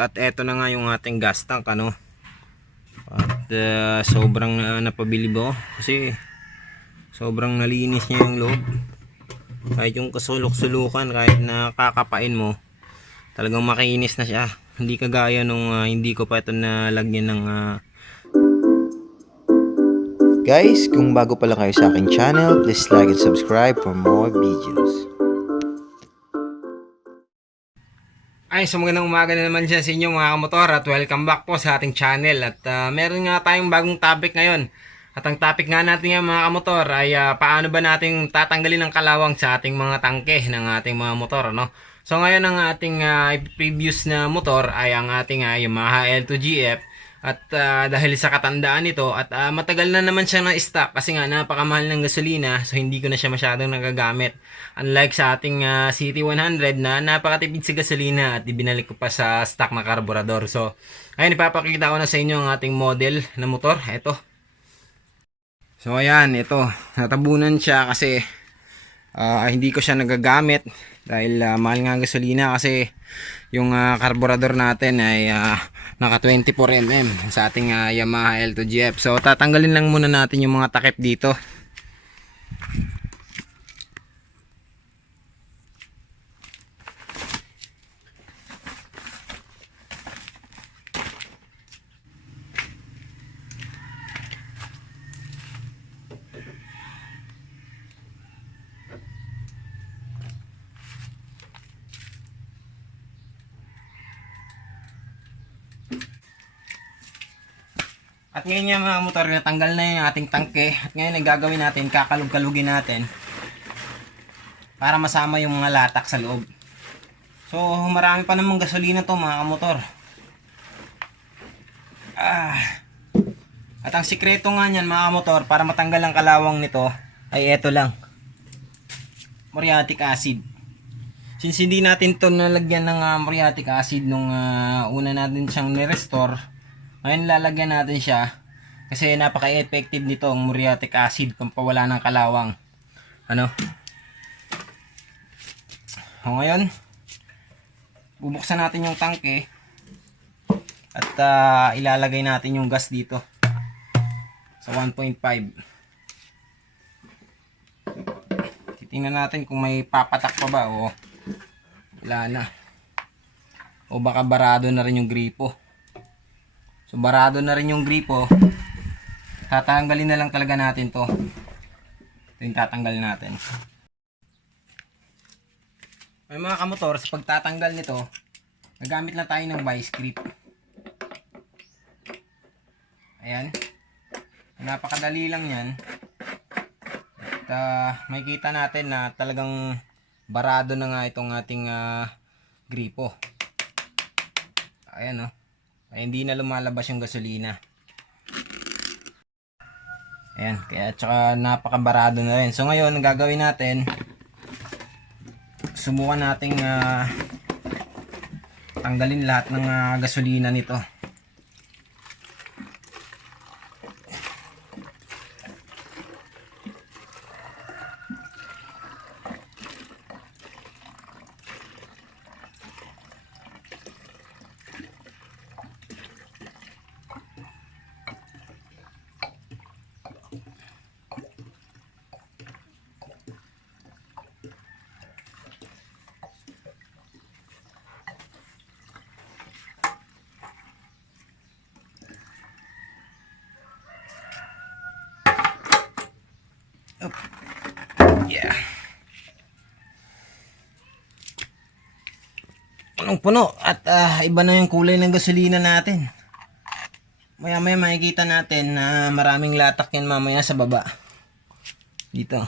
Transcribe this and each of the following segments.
At eto na nga yung ating gas tank ano. At uh, sobrang uh, napabilib ako kasi sobrang nalinis niya yung loob. Kahit yung kasulok-sulukan kahit nakakapain mo talagang makinis na siya. Hindi kagaya nung uh, hindi ko pa ito nalagyan ng uh, Guys, kung bago pa lang kayo sa aking channel, please like and subscribe for more videos. Ay, so magandang umaga na naman dyan sa inyo mga kamotor at welcome back po sa ating channel at ah, meron nga tayong bagong topic ngayon at ang topic nga natin nga mga kamotor ay ah, paano ba nating tatanggalin ang kalawang sa ating mga tangke ng ating mga motor no? So ngayon ang ating ah, previous na motor ay ang ating uh, Yamaha L2GF at ah, dahil sa katandaan nito at ah, matagal na naman siya na stock kasi nga napakamahal ng gasolina so hindi ko na siya masyadong nagagamit. Unlike sa ating ah, CT100 na napakatipid sa gasolina at ibinalik ko pa sa stock na karburador. So ayun ipapakita ko na sa inyo ang ating model na motor. Ito. So ayan, ito. Natabunan siya kasi ah, hindi ko siya nagagamit dahil ah, mahal nga gasolina kasi yung ah, carburetor natin ay ah, naka 24 mm sa ating ah, Yamaha L2GF. So tatanggalin lang muna natin yung mga takip dito. At ngayon yung mga motor, natanggal na yung ating tangke. At ngayon ang gagawin natin, kakalug-kalugin natin para masama yung mga latak sa loob. So, marami pa namang gasolina to mga motor. Ah. At ang sikreto nga niyan mga motor, para matanggal ang kalawang nito, ay eto lang. Muriatic acid. Since hindi natin to nalagyan ng ah, muriatic acid nung ah, una natin siyang ni-restore, ngayon lalagyan natin siya kasi napaka-effective nito ang muriatic acid kung pawala ng kalawang. Ano? O ngayon, bubuksan natin yung tangke at ah, ilalagay natin yung gas dito sa 1.5. Titingnan natin kung may papatak pa ba o wala na. O baka barado na rin yung gripo. So barado na rin yung gripo. Tatanggalin na lang talaga natin to. Ito yung tatanggal natin. May mga kamotor, sa pagtatanggal nito, nagamit na tayo ng vice grip. Ayan. Napakadali lang yan. At ah, makikita natin na talagang barado na nga itong ating ah, gripo. Ayan oh. Ay, hindi na lumalabas yung gasolina. Ayan, kaya tsaka napakabarado na rin. So ngayon, ang gagawin natin, subukan nating ah, tanggalin lahat ng ah, gasolina nito. Punong-puno at ah, iba na yung kulay ng gasolina natin. Maya maya makikita natin na maraming latak yan mamaya sa baba. Dito.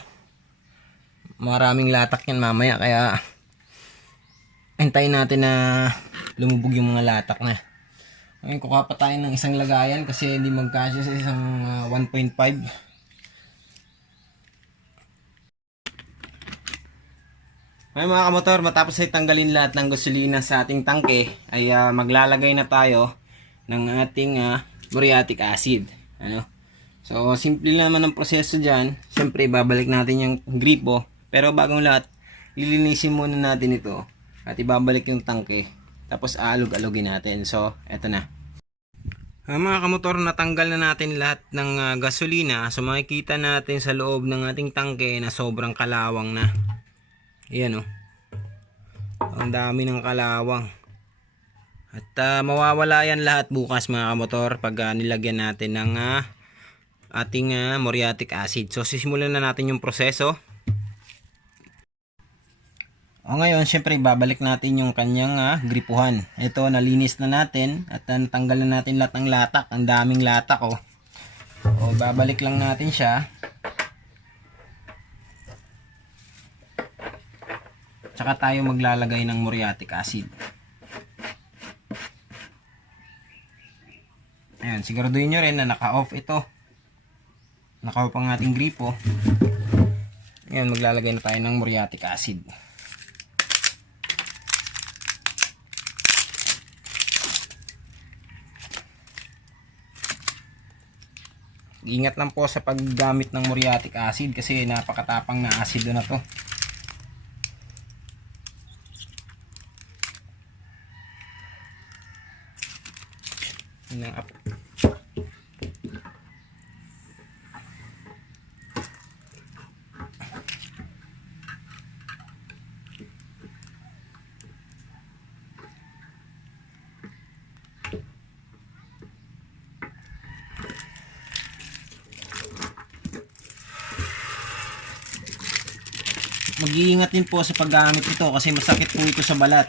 Maraming latak yan mamaya kaya hintayin natin na lumubog yung mga latak na. Ngayon kukuha pa tayo ng isang lagayan kasi hindi magkasya sa isang ah, 1.5. May mga kamotor, matapos ay tanggalin lahat ng gasolina sa ating tangke, ay ah, maglalagay na tayo ng ating ah, muriatic acid. Ano? So, simple naman ang proseso dyan. Siyempre, babalik natin yung gripo. Pero bagong lahat, lilinisin muna natin ito. At ibabalik yung tangke. Tapos aalog-alogin natin. So, eto na. Ah, mga kamotor, natanggal na natin lahat ng ah, gasolina. So makikita natin sa loob ng ating tangke na sobrang kalawang na. Ayan oh. Ang dami ng kalawang. At ah, mawawala yan lahat bukas mga kamotor pag ah, nilagyan natin ng ah, ating ah, muriatic acid. So sisimulan na natin yung proseso. O ngayon, syempre babalik natin yung kanyang ah, gripuhan. Ito, nalinis na natin at ah, natanggal na natin lahat ng latak. Ang daming latak oh. O, babalik lang natin siya. Tsaka tayo maglalagay ng muriatic acid. Ayan, siguraduhin nyo rin na naka-off ito. Naka-off ang ating gripo. Ayan, maglalagay na tayo ng muriatic acid. Ingat lang po sa paggamit ng muriatic acid kasi napakatapang na acid na to. Yun ang ap- Mag-iingat din po sa paggamit ito kasi masakit po ito sa balat.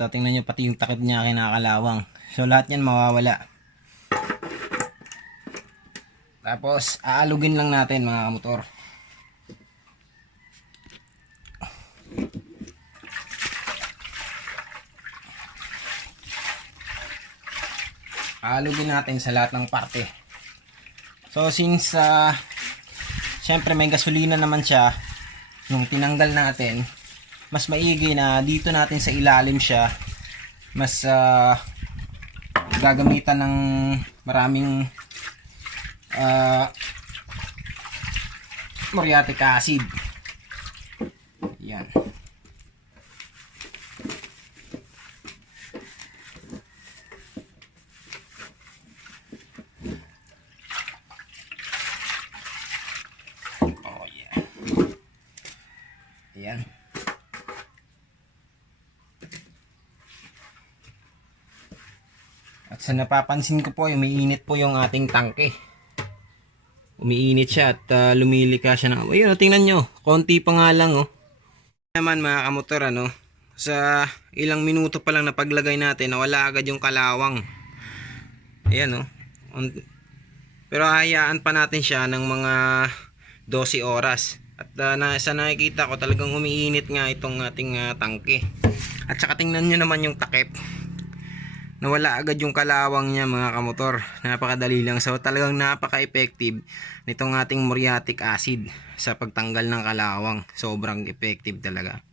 Eto, tingnan nyo pati yung takip niya kinakalawang. So, lahat yan mawawala. Tapos, aalugin lang natin mga kamotor. Aalugin natin sa lahat ng parte. So, since, uh, syempre may gasolina naman siya, nung tinanggal natin, mas maigi na dito natin sa ilalim siya mas ah, gagamitan ng maraming uh, muriatic acid yan oh yeah yan Sa napapansin ko po, umiinit po yung ating tangke. Umiinit siya at uh, lumilika siya ng... Ayun, oh, tingnan nyo. Konti pa nga lang, oh. Naman mga kamotor, ano, sa ilang minuto pa lang na paglagay natin, nawala agad yung kalawang. Ayan, oh. Pero hayaan pa natin siya ng mga 12 oras. At uh, na, sa nakikita ko, talagang umiinit nga itong ating uh, tangke. At saka tingnan nyo naman yung takip nawala agad yung kalawang niya mga kamotor. Napakadali lang. So talagang napaka-effective nitong ating muriatic acid sa pagtanggal ng kalawang. Sobrang effective talaga.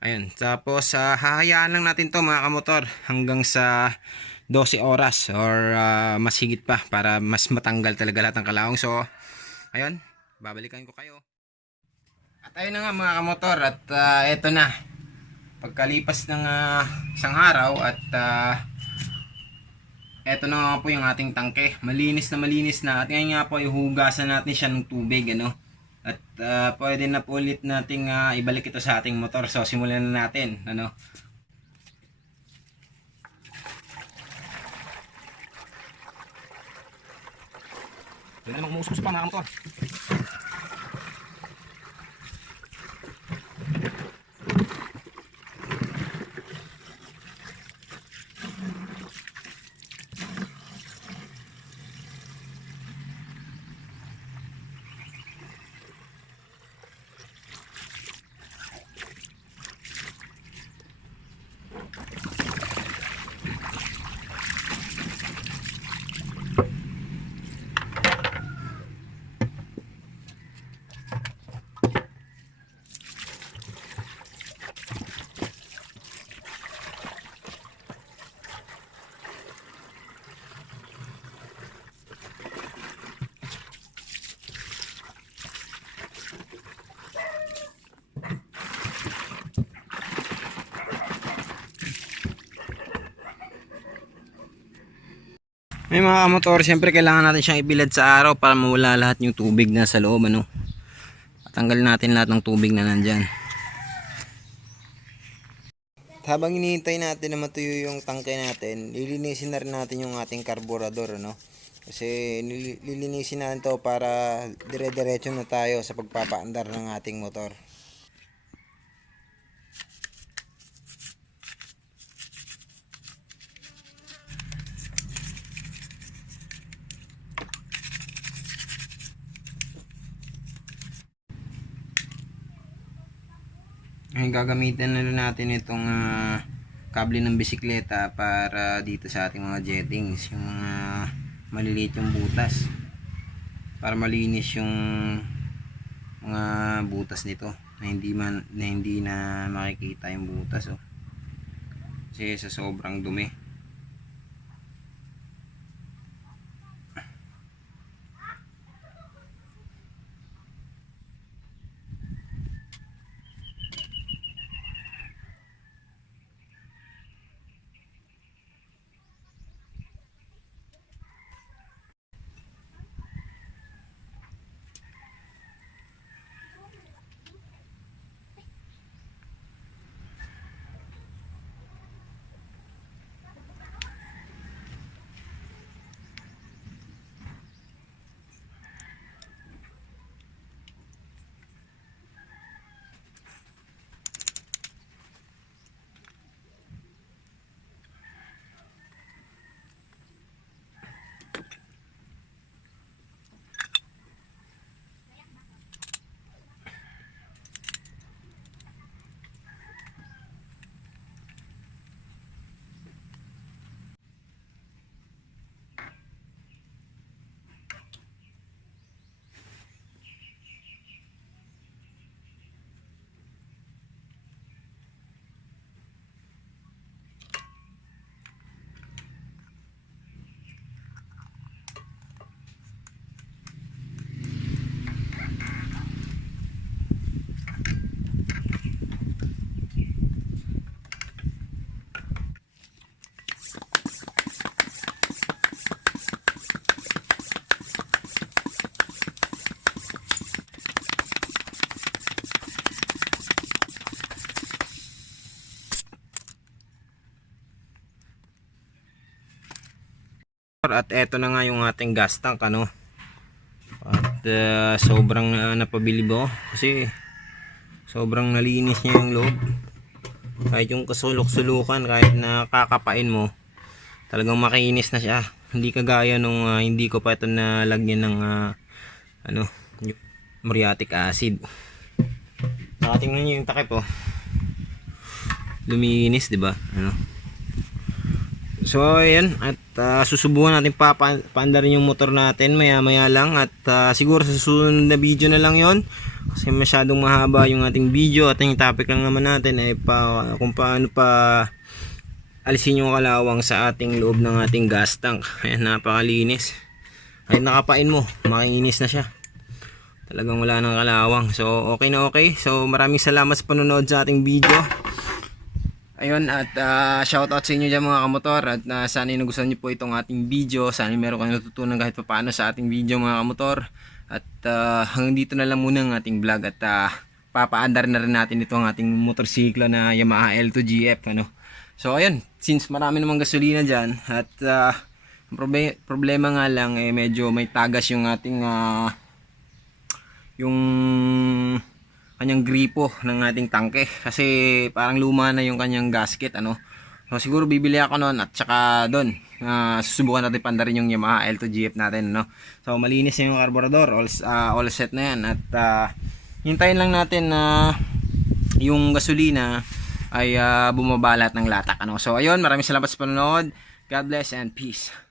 Ayun. Tapos uh, hahayaan lang natin to mga kamotor hanggang sa 12 oras or ah, mas higit pa para mas matanggal talaga lahat ng kalawang. So ayun. Babalikan ko kayo. At ayun na nga mga kamotor. At ah, eto na pagkalipas ng uh, isang araw at uh, eto na nga po yung ating tangke. Malinis na malinis na. At ngayon nga po ihugasan natin siya ng tubig ano? At uh, pwede na po ulit nating uh, ibalik ito sa ating motor. So simulan na natin ano? Wala namang umuskus pa mga motor. May mga kamotor, siyempre kailangan natin siyang ibilad sa araw para mawala lahat yung tubig na sa loob ano. At tanggalin natin lahat ng tubig na nandyan. At habang hinihintay natin na matuyo yung tangke natin, lilinisin na rin natin yung ating karburador, ano? Kasi lilinisin natin to para dire-diretso na tayo sa pagpapaandar ng ating motor. Ngayon gagamitin na natin itong ah, kable ng bisikleta para dito sa ating mga jettings, yung mga maliliit yung butas. Para malinis yung mga butas nito na hindi man na hindi na makikita yung butas oh. Kasi sa sobrang dumi. At eto na nga yung ating gas tank ano. At uh, sobrang uh, napabilib ako kasi sobrang nalinis niya yung loob. Kahit yung kasulok-sulukan, kahit nakakapain mo, talagang makinis na siya. Hindi kagaya nung uh, hindi ko pa ito nalagyan ng uh, ano, muriatic acid. Saka tingnan nyo yung takip oh. Luminis, di ba? Ano? So ayan at ah, susubukan natin pa pa- paandarin yung motor natin maya maya lang at ah, siguro sa susunod na video na lang yon kasi masyadong mahaba yung ating video at yung topic lang naman natin ay pa, kung paano pa alisin yung kalawang sa ating loob ng ating gas tank. Ayan napakalinis. Ay nakapain mo. Makinis na siya. Talagang wala nang kalawang. So okay na okay. So maraming salamat sa panonood sa ating video Ayun, at uh, shoutout sa inyo dyan mga kamotor at uh, sana nagustuhan nyo po itong ating video. Sana meron kayong natutunan kahit paano sa ating video mga kamotor. At uh, hanggang dito na lang muna ang ating vlog at uh, papaandar na rin natin itong ating motorsiklo na Yamaha L2GF. Ano? So ayun, since marami namang gasolina dyan at uh, ang probe- problema nga lang eh medyo may tagas yung ating uh, yung kanyang gripo ng ating tangke. Kasi parang luma na yung kanyang gasket ano. So siguro bibili ako noon at saka doon uh, susubukan natin pandarin yung Yamaha L2 GF natin no so malinis na yung carburetor all, uh, all set na yan. At uh, hintayin lang natin na yung gasolina ay uh, bumabalat ng latak ano. So ayun maraming salamat sa panonood. God bless and peace